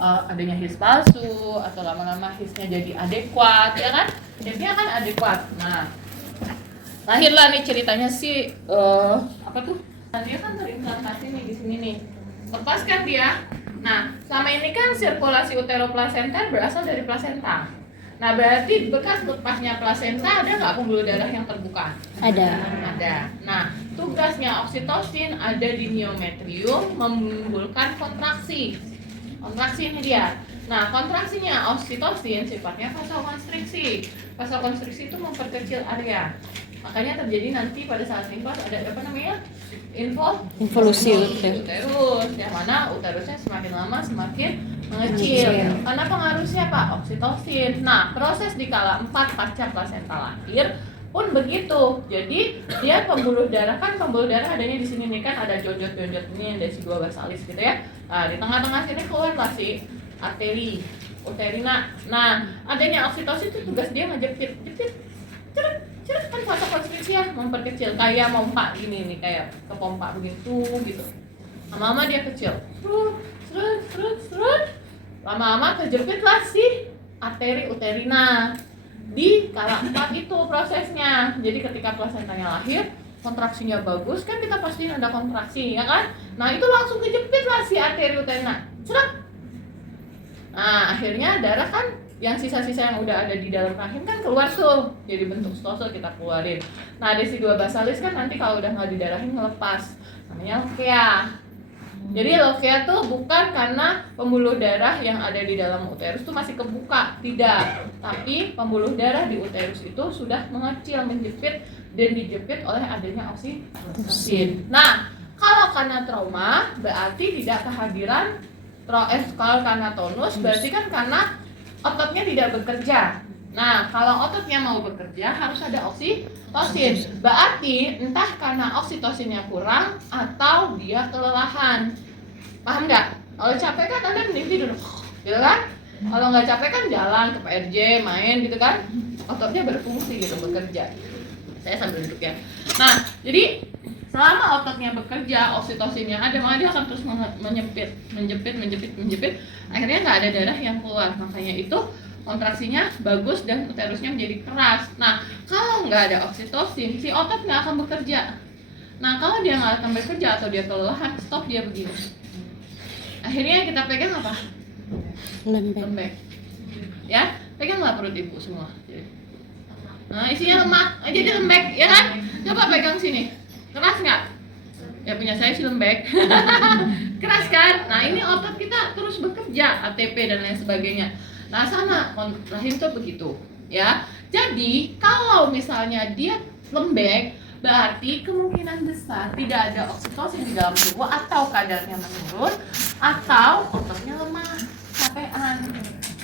adanya his palsu atau lama-lama hisnya jadi adekuat, ya kan? Hisnya kan adekuat. Nah, lahirlah nih ceritanya si apa tuh? Dia kan terimplantasasi nih di sini nih. Lepas kan dia. Nah, selama ini kan sirkulasi uteroplasenta berasal dari plasenta. Nah, berarti bekas lepasnya plasenta ada nggak pembuluh darah yang terbuka? Ada. Ada. Nah, tugasnya oksitosin ada di miometrium menimbulkan kontraksi. Kontraksi ini dia. Nah, kontraksinya oksitosin sifatnya vasokonstriksi. Vasokonstriksi itu memperkecil area. Makanya terjadi nanti pada saat nifas ada apa namanya? Involusi uterus. Yang mana uterusnya semakin lama semakin mengecil. Karena pengaruh siapa? Oksitosin. Nah, proses di kala 4 pasca plasenta lahir pun begitu. Jadi dia pembuluh darah adanya di sini nih kan, ada jonjot-jonjot ini yang desidua basalis gitu ya. Nah, di tengah-tengah sini keluarlah si arteri uterina. Nah, adanya oksitosin itu tugas dia ngejepit, ceret kan vasokonstriksi ya, memperkecil kayak pompa gini nih, kayak ke pompa begitu gitu. Lama-lama dia kecil. Lama-lama kejepitlah si arteri uterina. Di kala 4 itu prosesnya. Jadi ketika plasentanya lahir, kontraksinya bagus kan, kita pastiin ada kontraksi ya kan. Nah, itu langsung kejepit lah si arteri uterina. Seret. Nah, akhirnya darah kan yang sisa-sisa yang udah ada di dalam rahim kan keluar tuh, jadi bentuk stosel kita keluarin. Nah, desidua basalis kan nanti kalau udah nggak didarahin ngelepas, namanya lokea. Jadi lokea tuh bukan karena pembuluh darah yang ada di dalam uterus tuh masih kebuka, tidak. Tapi pembuluh darah di uterus itu sudah mengecil, menjepit, dan dijepit oleh adanya oksitosin. Nah, kalau karena trauma berarti tidak kehadiran kalau karena tonus berarti kan karena ototnya tidak bekerja. Nah, kalau ototnya mau bekerja harus ada oksitosin. Berarti entah karena oksitosinnya kurang atau dia kelelahan. Paham nggak? Kalau capek kan Anda mending tidur, gitu kan? Kalau nggak capek kan jalan ke PRJ, main gitu kan? Ototnya berfungsi gitu, bekerja. Saya sambil duduk ya. Nah, jadi selama ototnya bekerja, oksitosinnya ada, maka dia akan terus menjepit. Akhirnya nggak ada darah yang keluar. Makanya itu kontraksinya bagus dan uterusnya menjadi keras. Nah, kalau nggak ada oksitosin, si otot nggak akan bekerja. Nah, kalau dia nggak akan bekerja atau dia kelelahan, stop dia begini. Akhirnya kita pegang apa? Lembek. Ya, peganglah perut ibu semua. Nah, isinya lemak, jadi lembek, ya kan? Coba pegang sini. Keras nggak? Ya punya saya sih lembek. Keras kan? Nah, ini otot kita terus bekerja, ATP dan lain sebagainya. Nah, sama rahim tuh begitu, ya. Jadi kalau misalnya dia lembek, berarti kemungkinan besar tidak ada oksitosin di dalam tubuh, atau kadarnya menurun, atau ototnya lemah, capean.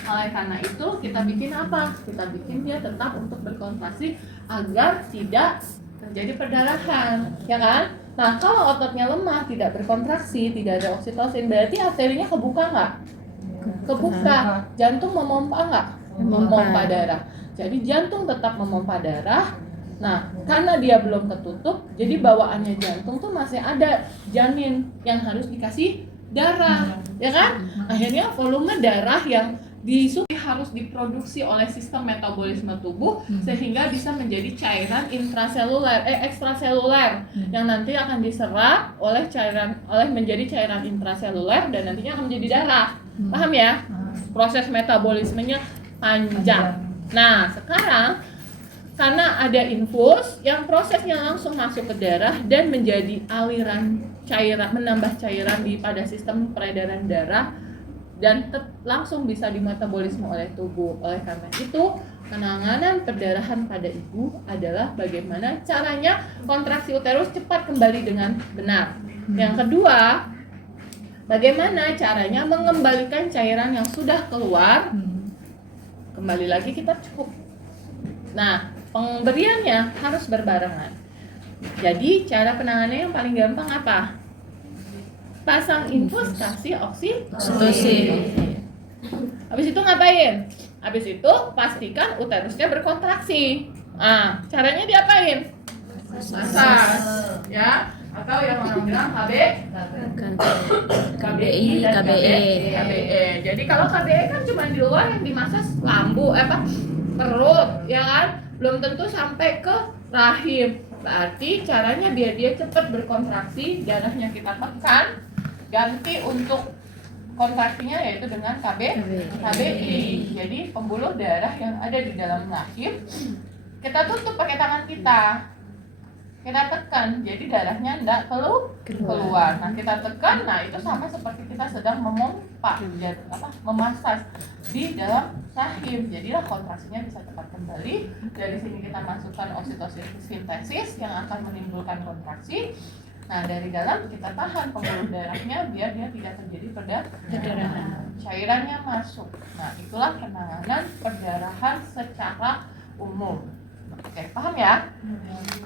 Oleh karena itu kita bikin apa? Kita bikin dia tetap untuk berkontraksi agar tidak terjadi perdarahan, ya kan? Nah, kalau ototnya lemah, tidak berkontraksi, tidak ada oksitosin, berarti arterinya kebuka nggak? Kebuka. Jantung memompa nggak? Memompa darah. Jadi jantung tetap memompa darah. Nah, karena dia belum ketutup, jadi bawaannya jantung tuh masih ada janin yang harus dikasih darah, ya kan? Akhirnya volume darah yang harus diproduksi oleh sistem metabolisme tubuh sehingga bisa menjadi cairan ekstraseluler yang nanti akan diserap menjadi cairan intraseluler dan nantinya akan menjadi darah. Paham ya? Proses metabolismenya panjang. Nah, sekarang karena ada infus yang prosesnya langsung masuk ke darah dan menjadi aliran cairan, menambah cairan pada sistem peredaran darah dan langsung bisa dimetabolisme oleh tubuh. Oleh karena itu, penanganan perdarahan pada ibu adalah bagaimana caranya kontraksi uterus cepat kembali dengan benar. Yang kedua, bagaimana caranya mengembalikan cairan yang sudah keluar. Kembali lagi kita cukup. Nah, pemberiannya harus berbarengan. Jadi cara penanganannya yang paling gampang apa? Pasang infus, kasih oksitosin. Habis itu ngapain? Habis itu pastikan uterusnya berkontraksi. Nah, caranya diapain? Massage, ya. atau yang orang bilang KBI, dan KBE. KBE. Jadi kalau KBE kan cuma di luar yang dimasas lambu, perut, ya kan? Belum tentu sampai ke rahim. Berarti caranya biar dia cepat berkontraksi, darahnya kita tekan, ganti untuk kontraksinya yaitu dengan KBI. Jadi pembuluh darah yang ada di dalam rahim kita tutup pakai tangan kita tekan, jadi darahnya enggak keluar. Nah kita tekan, nah itu sama seperti kita sedang memompa, memasas di dalam rahim. Jadilah kontraksinya bisa cepat kembali. Dari sini kita masukkan oksitosin sintesis yang akan menimbulkan kontraksi. Nah dari dalam kita tahan pembuluh darahnya biar dia tidak terjadi perdarahan. Cairannya masuk. Nah itulah penanganan perdarahan secara umum. Oke, paham ya?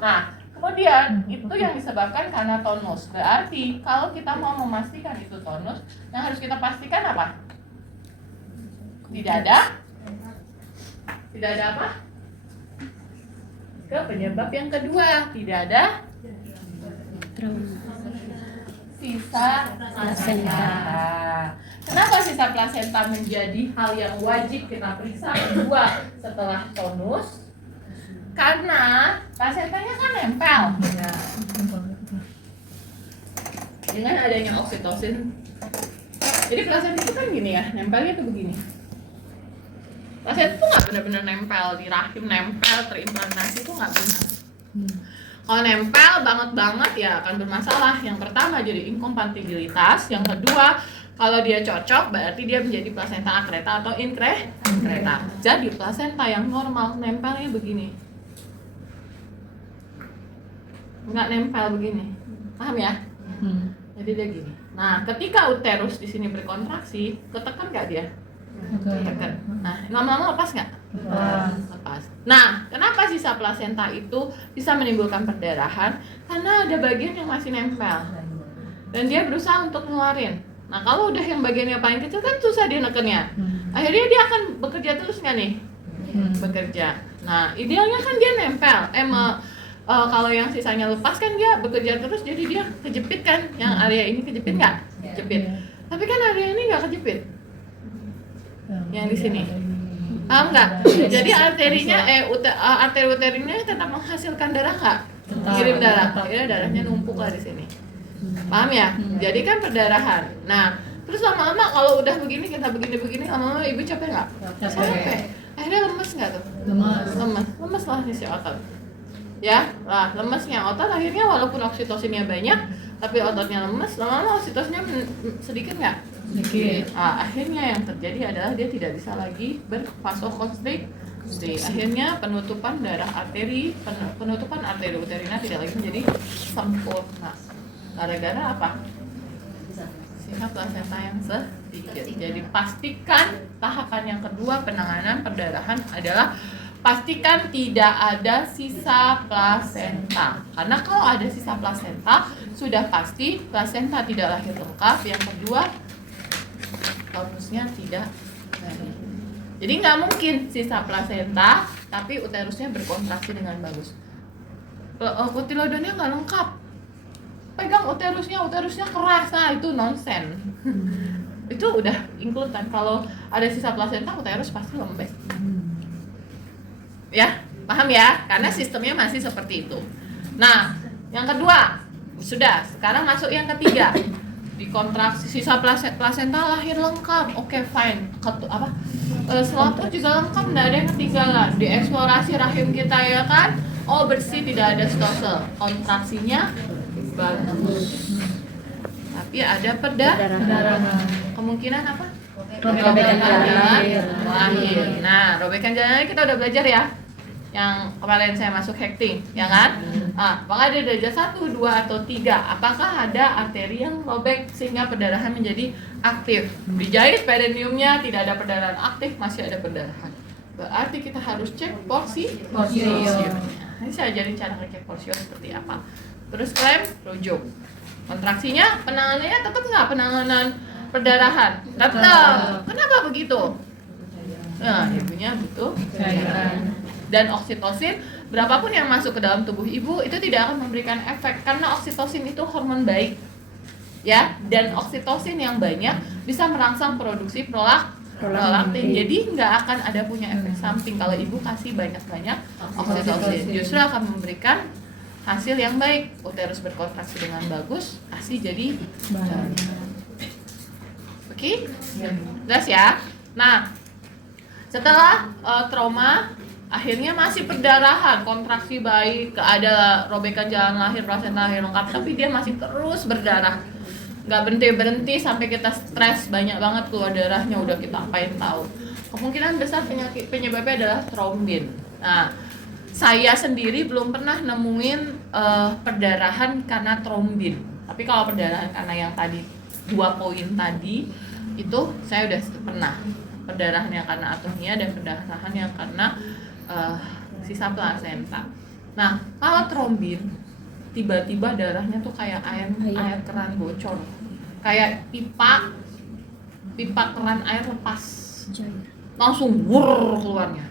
Nah, kemudian itu yang disebabkan karena tonus. Berarti kalau kita mau memastikan itu tonus, yang harus kita pastikan apa? Tidak ada apa? Ke penyebab yang kedua, tidak ada sisa plasenta. Kenapa sisa plasenta menjadi hal yang wajib kita periksa kedua setelah tonus? Karena plasentanya kan nempel dengan adanya oksitosin. Jadi plasenta itu kan gini ya, nempelnya tuh begini. Plasenta itu nggak benar-benar nempel di rahim, nempel terimplantasi itu nggak benar. Kalau nempel banget ya akan bermasalah. Yang pertama jadi inkompatibilitas. Yang kedua kalau dia cocok berarti dia menjadi plasenta akreta atau inkreta. Jadi plasenta yang normal nempelnya begini, nggak nempel begini, paham ya? Jadi dia gini. Nah, ketika uterus di sini berkontraksi, ketekan nggak dia? Ketekan. Nah, lama-lama lepas nggak? Lepas. Nah, kenapa sisa plasenta itu bisa menimbulkan perdarahan? Karena ada bagian yang masih nempel dan dia berusaha untuk ngeluarin. Nah, kalau udah yang bagian yang paling kecil kan susah dia nekennya. Akhirnya dia akan bekerja terus nggak nih? Bekerja. Nah, idealnya kan dia nempel. Kalau yang sisanya lepas kan dia bekerja terus, jadi dia kejepit kan. Yang area ini kejepit nggak? Kejepit. Tapi kan area ini nggak kejepit. Yang di sini. Paham nggak? Jadi arterinya, arteri uterina tetap menghasilkan darah nggak? Kirim darah. Akhirnya darahnya numpuk lah di sini. Paham ya? Jadi kan perdarahan. Nah, terus lama-lama kalau udah begini kita begini lama-lama ibu capek nggak? Capek. Akhirnya lemes nggak tuh? Lemes lah nih si otot. Ya, lah lemesnya otot akhirnya walaupun oksitosinnya banyak, tapi ototnya lemes, lama-lama oksitosinnya sedikit nggak? Sedikit. Akhirnya yang terjadi adalah dia tidak bisa lagi bervasokonstriksi. Akhirnya penutupan arteri uterina tidak lagi menjadi sempurna. Gara-gara apa? Sisa plasenta yang sedikit. Jadi pastikan tahapan yang kedua penanganan perdarahan adalah pastikan tidak ada sisa plasenta. Karena kalau ada sisa plasenta, sudah pasti plasenta tidak lahir lengkap. Yang kedua, tonusnya tidak baik. Jadi nggak mungkin sisa plasenta, tapi uterusnya berkontraksi dengan bagus. Kotilodonnya nggak lengkap. Pegang uterusnya keras, nah itu nonsen. Itu udah include kan. Kalau ada sisa plasenta, uterus pasti lembek. Ya, paham ya? Karena sistemnya masih seperti itu. Nah, yang kedua sudah. Sekarang masuk yang ketiga. Dikontraksi sisa plasenta lahir lengkap. Oke, fine. Selaput juga lengkap, nggak ada yang ketinggalan. Dieksplorasi rahim kita ya kan? Oh bersih, tidak ada stosel. Kontraksinya bagus. Tapi ada perdarahan. Kemungkinan apa? Robekan jalan lahir. Nah, robekan jalan kita udah belajar ya. Yang kemarin saya masuk hekting, ya kan? Apakah ada derajat 1, 2, atau 3? Apakah ada arteri yang robek sehingga perdarahan menjadi aktif? Dijahit perineumnya tidak ada perdarahan aktif, masih ada perdarahan. Berarti kita harus cek porsinya. Ini saya ajarin cara ngecek porsio seperti apa. Terus klaim, rujuk. Kontraksinya, penanganannya tetap nggak penanganan perdarahan? Tetap. Kenapa begitu? Nah, ibunya butuh cairan. Dan oksitosin berapapun yang masuk ke dalam tubuh ibu itu tidak akan memberikan efek karena oksitosin itu hormon baik, ya, dan oksitosin yang banyak bisa merangsang produksi prolaktin. Jadi nggak akan ada punya efek samping kalau ibu kasih banyak-banyak oksitosin. Justru akan memberikan hasil yang baik. Uterus berkontraksi dengan bagus, ASI jadi banyak. Oke? Jelas ya? Nah, setelah trauma, akhirnya masih perdarahan, kontraksi baik, ada robekan jalan lahir, plasenta lahir lengkap, tapi dia masih terus berdarah. Nggak berhenti-berhenti sampai kita stres, banyak banget keluar darahnya, udah kita apain tahu. Kemungkinan besar penyebabnya adalah trombin. Nah, saya sendiri belum pernah nemuin perdarahan karena trombin. Tapi kalau perdarahan karena yang tadi 2 poin tadi itu saya udah pernah. Perdarahan yang karena atomia dan perdarahan yang karena sisa plasenta. Nah, kalau trombin tiba-tiba darahnya tuh kayak air keran bocor. Kayak pipa keran air lepas. Langsung wur keluarnya.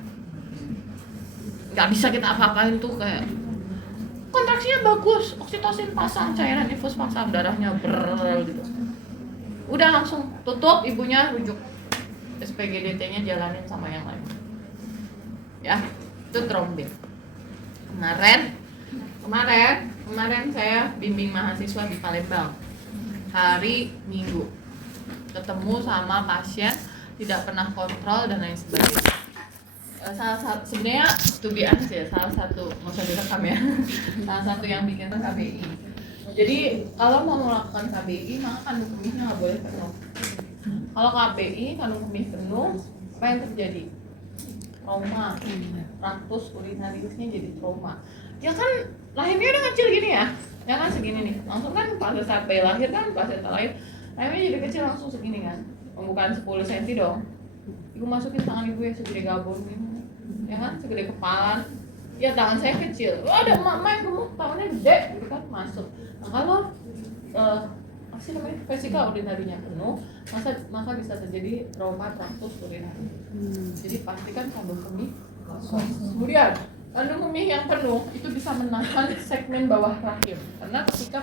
Nggak bisa kita apa-apain tuh, kayak kontraksinya bagus, oksitosin pasang, cairan infus pasang, darahnya gitu. Udah langsung tutup, ibunya rujuk SPGDT-nya jalanin sama yang lain. Ya, itu trombin. Kemarin saya bimbing mahasiswa di Palembang. Hari Minggu. Ketemu sama pasien tidak pernah kontrol dan lain sebagainya. Sebenarnya to be honest ya, salah satu, nggak usah direkam ya, salah satu yang bikin KBI. Jadi kalau mau melakukan KBI maka kandung kemihnya nggak boleh penuh. Kalau KBI kandung kemih penuh, apa yang terjadi? Trauma, raktus urinarisnya jadi trauma. Ya kan lahirnya udah kecil gini ya kan segini nih, langsung kan pada saat bayi lahir kan plasenta lahir, lahirnya jadi kecil langsung segini kan, bukan 10 cm dong. Ibu masukin tangan ibu ya segede gabung ini, ya kan, segede kepala. Ya tangan saya kecil, ada emak-emak yang gemuk tangannya gede gitu kan, masuk. Nah kalau vesika urinarinya penuh, maka bisa terjadi trauma traktus urinari. Jadi pastikan kandung kemih kosong. Kemudian kandung kemih yang penuh itu bisa menahan segmen bawah rahim, karena ketika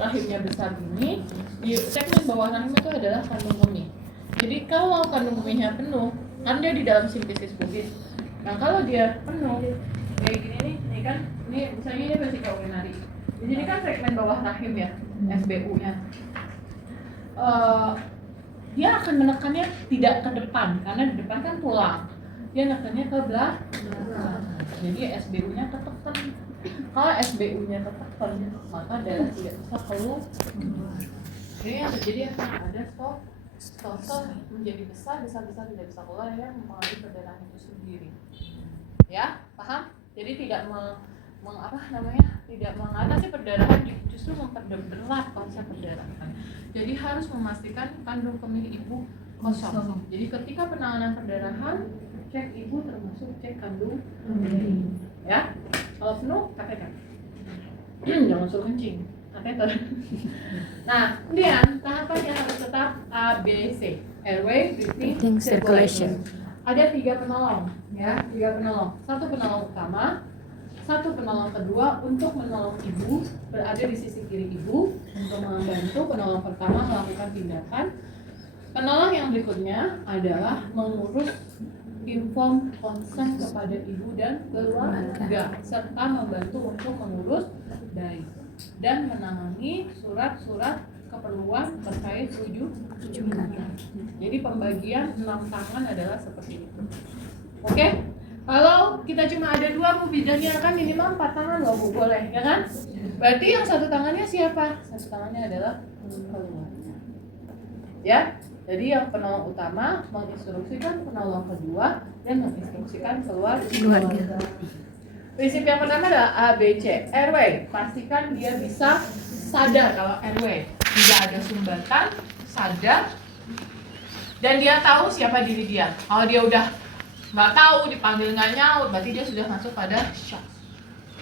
rahimnya besar gini, di segmen bawah rahim itu adalah kandung kemih. Jadi kalau kandung kemihnya penuh, kan dia di dalam simfisis pubis. Nah kalau dia penuh kayak gini nih kan, ini misalnya ini vesika urinari. Di sini kan segmen bawah rahim ya, SBU-nya. Dia akan menekannya tidak ke depan, karena di depan kan tulang. Dia nekannya ke belakang. Jadi SBU-nya ketekan. Kalau SBU-nya ketekan, maka darah tidak bisa keluar. Jadi yang terjadi akan ada stol menjadi besar tidak bisa keluar, ya, mempengaruhi perdarahan itu sendiri. Ya, paham? Jadi tidak tidak mengatasi perdarahan, justru memperberat konsep perdarahan. Jadi harus memastikan kandung kemih ibu kosong. Jadi ketika penanganan perdarahan, cek ibu termasuk cek kandung kemih. Ya, kalau penuh kateter. Jangan suruh kencing, kateter. Nah, kemudian tahapannya harus tetap ABC, airway, breathing, circulation. Ada 3 penolong, ya, 3 penolong. 1 penolong utama, 1 penolong kedua untuk menolong ibu berada di sisi kiri ibu untuk membantu penolong pertama melakukan tindakan. Penolong yang berikutnya adalah mengurus inform consent kepada ibu dan keluarga serta membantu untuk mengurus bayi dan menangani surat-surat keperluan terkait rujukan. Jadi pembagian 6 tangan adalah seperti itu. Oke? Kalau kita cuma ada 2 bidannya kan minimal 4 tangan loh Bu, boleh ya kan? Berarti yang 1 tangannya siapa? 1 tangannya adalah keluarga. Ya, jadi yang penolong utama menginstruksikan penolong kedua dan menginstruksikan keluarga. Prinsip yang pertama adalah ABC, airway. Pastikan dia bisa sadar kalau airway tidak ada sumbatan, sadar, dan dia tahu siapa diri dia. Kalau dia udah nggak tahu, dipanggil nggak nyaut, berarti dia sudah masuk pada shock.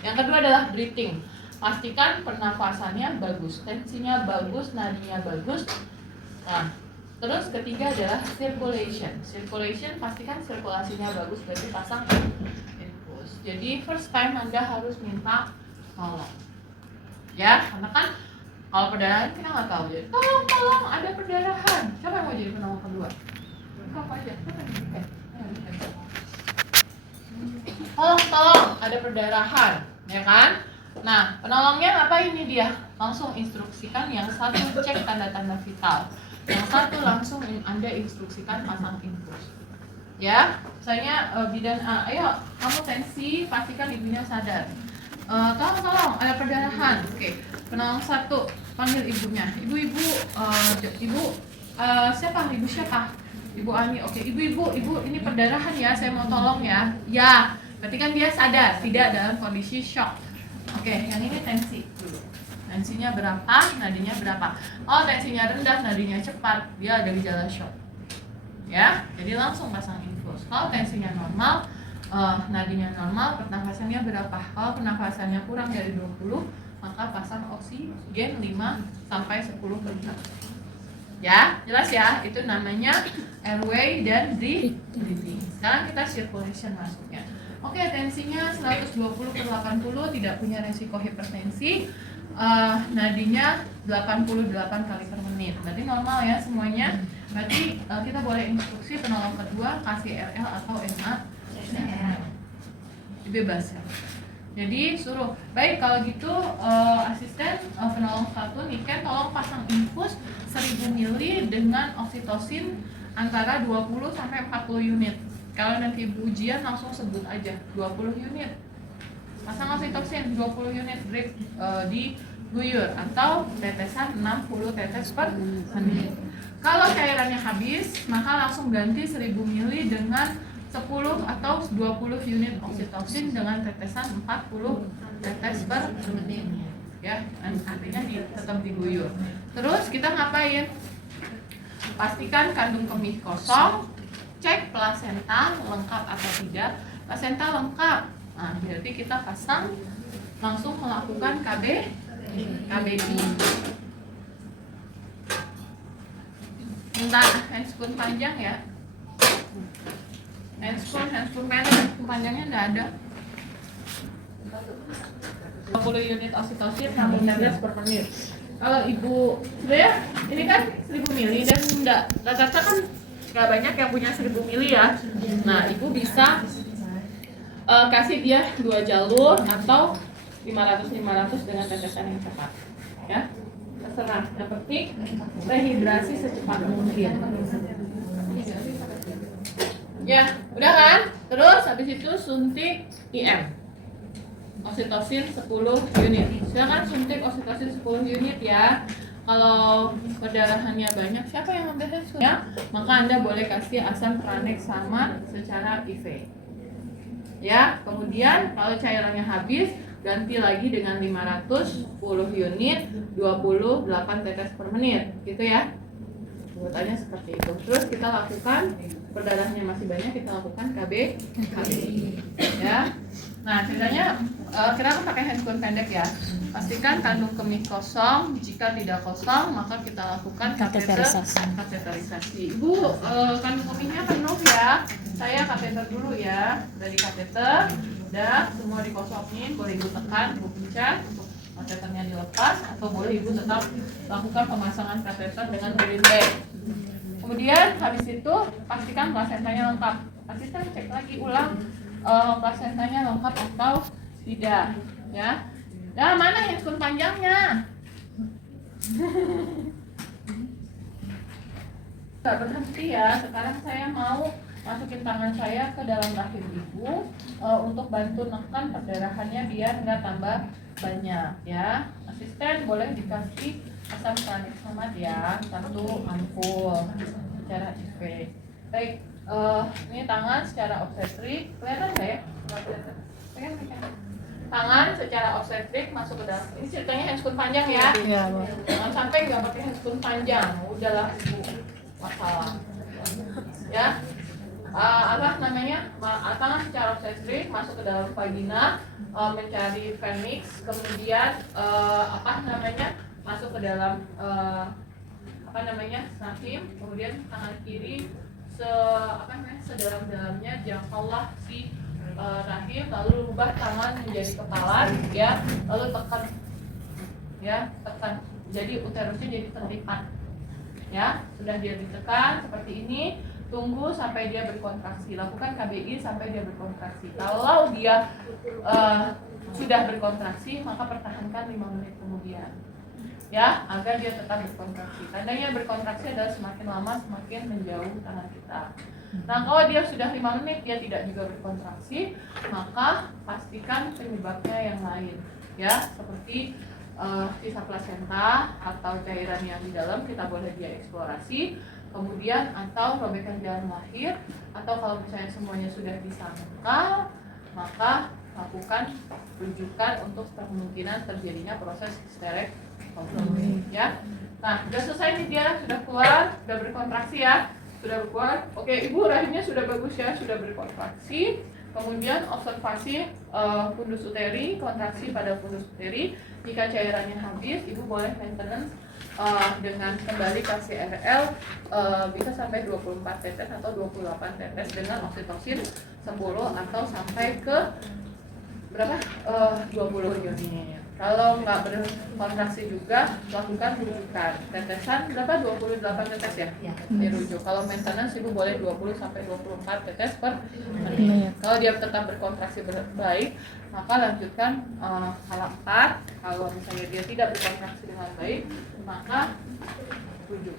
Yang kedua adalah breathing. Pastikan pernafasannya bagus, tensinya bagus, nadinya bagus. Nah, terus ketiga adalah circulation. Circulation pastikan sirkulasinya bagus, berarti pasang infus. infus. Jadi first time Anda harus minta tolong. Ya, karena kan kalau perdarahan kita nggak tahu ya. Tolong ada perdarahan. Siapa yang mau jadi penolong kedua? Kamu aja. Tolong ada perdarahan, ya kan? Nah, penolongnya apa ini dia? Langsung instruksikan yang satu cek tanda-tanda vital, yang satu langsung Anda instruksikan pasang infus. Ya, misalnya bidan A, ayo kamu tensi, pastikan ibunya sadar. Tolong ada perdarahan. Oke, penolong satu panggil ibunya. Ibu siapa? Ibu siapa? Ibu Ani. Oke, ibu ini perdarahan ya, saya mau tolong ya. Ya, berarti kan dia sadar, tidak dalam kondisi shock. Oke, yang ini tensi dulu. Tensinya berapa, nadinya berapa? Oh, tensinya rendah, nadinya cepat, dia ada gejala shock. Ya, jadi langsung pasang infus. Kalau tensinya normal, nadinya normal, pernafasannya berapa? Kalau pernafasannya kurang dari 20, maka pasang oksigen 5 sampai 10 menit. Ya, jelas ya, itu namanya airway dan breathing. Sekarang kita circulation masuknya. Oke, tensinya 120/80, tidak punya resiko hipertensi. Nadinya 88 kali per menit. Berarti normal ya semuanya. Berarti kita boleh instruksi penolong kedua kasih RL atau MA. Bebas ya. Jadi suruh, baik kalau gitu asisten penolong satu Niken tolong pasang infus 1000 ml dengan oksitosin antara 20 sampai 40 unit. Kalau nanti ibu ujian langsung sebut aja 20 unit. Pasang oksitosin 20 unit break di guyur atau tetesan 60 tetes per menit. Kalau cairannya habis, maka langsung ganti 1000 ml dengan 10 atau 20 unit oksitosin dengan tetesan 40 tetes per menit. Ya, artinya tetap diguyur. Terus kita ngapain? Pastikan kandung kemih kosong, cek plasenta lengkap atau tidak. Plasenta lengkap. Nah, berarti kita pasang langsung melakukan KBI. Minta handscoon panjang ya. Handscoon pendek, handscoon panjangnya nggak ada. 20 unit oksitosin 60 tetes per menit. Kalau ibu, ya ini kan 1000 ml dan rata-rata kan nggak banyak yang punya 1000 ml ya. Nah, ibu bisa kasih dia 2 jalur atau 500 dengan tetesan yang cepat. Ya, terserah. Yang penting rehidrasi secepat mungkin. Ya, udah kan? Terus habis itu suntik IM. Oksitosin 10 unit. Silakan suntik oksitosin 10 unit ya. Kalau perdarahannya banyak, siapa yang ambil handscoon? Ya, maka Anda boleh kasih asam pranek sama secara IV. Ya, kemudian kalau cairannya habis, ganti lagi dengan 510 unit 28 tetes per menit, gitu ya. Buatannya seperti itu. Terus kita lakukan, perdarahannya masih banyak, kita lakukan KBI. Ya. Nah, ceritanya kita akan pakai handscoon pendek ya. Pastikan kandung kemih kosong. Jika tidak kosong, maka kita lakukan kateterisasi. Ibu, kandung kemihnya penuh ya. Saya kateter dulu ya. Dari kateter, udah semua dikosongin. Boleh ibu tekan, ibu pencet untuk kateternya dilepas, atau boleh ibu tetap lakukan pemasangan kateter dengan green bag. Kemudian habis itu pastikan plasentanya lengkap. Asisten cek lagi ulang plasentanya lengkap atau tidak, ya. Nah, mana handscoon panjangnya? Gak berhenti ya. Sekarang saya mau masukin tangan saya ke dalam rahim ibu untuk bantu nekan perdarahannya biar nggak tambah banyak, ya. Asisten boleh dikasih asam tranexamat ya, 1 ampul secara IV. Baik, ini tangan secara obstetrik, kelihatan nggak ya? Pegang. Tangan secara obstetrik masuk ke dalam. Ini ceritanya handscoon panjang ya. Jangan sampai nggak pakai handscoon panjang, udahlah ibu masalah. Ya, apa namanya? Tangan secara obstetrik masuk ke dalam vagina, mencari vernix, kemudian masuk ke dalam rahim, kemudian tangan kiri sedalam-dalamnya jangkaulah si rahim, lalu ubah tangan menjadi kepala, ya, lalu tekan, ya, tekan. Jadi uterusnya jadi terlipat, ya. Sudah dia ditekan seperti ini, tunggu sampai dia berkontraksi. Lakukan KBI sampai dia berkontraksi. Kalau dia sudah berkontraksi, maka pertahankan 5 menit kemudian, ya, agar dia tetap berkontraksi. Tandanya berkontraksi adalah semakin lama semakin menjauh tangan kita. Nah, kalau dia sudah 5 menit dia tidak juga berkontraksi, maka pastikan penyebabnya yang lain, ya, seperti sisa plasenta atau cairan yang di dalam kita boleh dia eksplorasi, kemudian atau robekan jalan lahir, atau kalau misalnya semuanya sudah disangkal, maka lakukan rujukan untuk kemungkinan terjadinya proses hysterektomi, ya. Nah, sudah selesai nih, dia sudah keluar, sudah berkontraksi, ya, sudah keluar. Oke, ibu rahimnya sudah bagus, ya, sudah berkontraksi. Kemudian observasi fundus uteri, kontraksi pada fundus uteri. Jika cairannya habis, ibu boleh maintenance dengan kembali kasih RL bisa sampai 24 tetes atau 28 tetes dengan oksitosin 10 atau sampai ke berapa? 20 unitnya. Kalau nggak berkontraksi juga, lakukan rujukan. Tetesan berapa? 28 tetes, ya? Ya. Dirujuk. Kalau maintenance ibu boleh 20 sampai 24 tetes per menit. Kalau dia tetap berkontraksi baik, maka lanjutkan hal 4. Kalau misalnya dia tidak berkontraksi dengan baik, maka rujuk.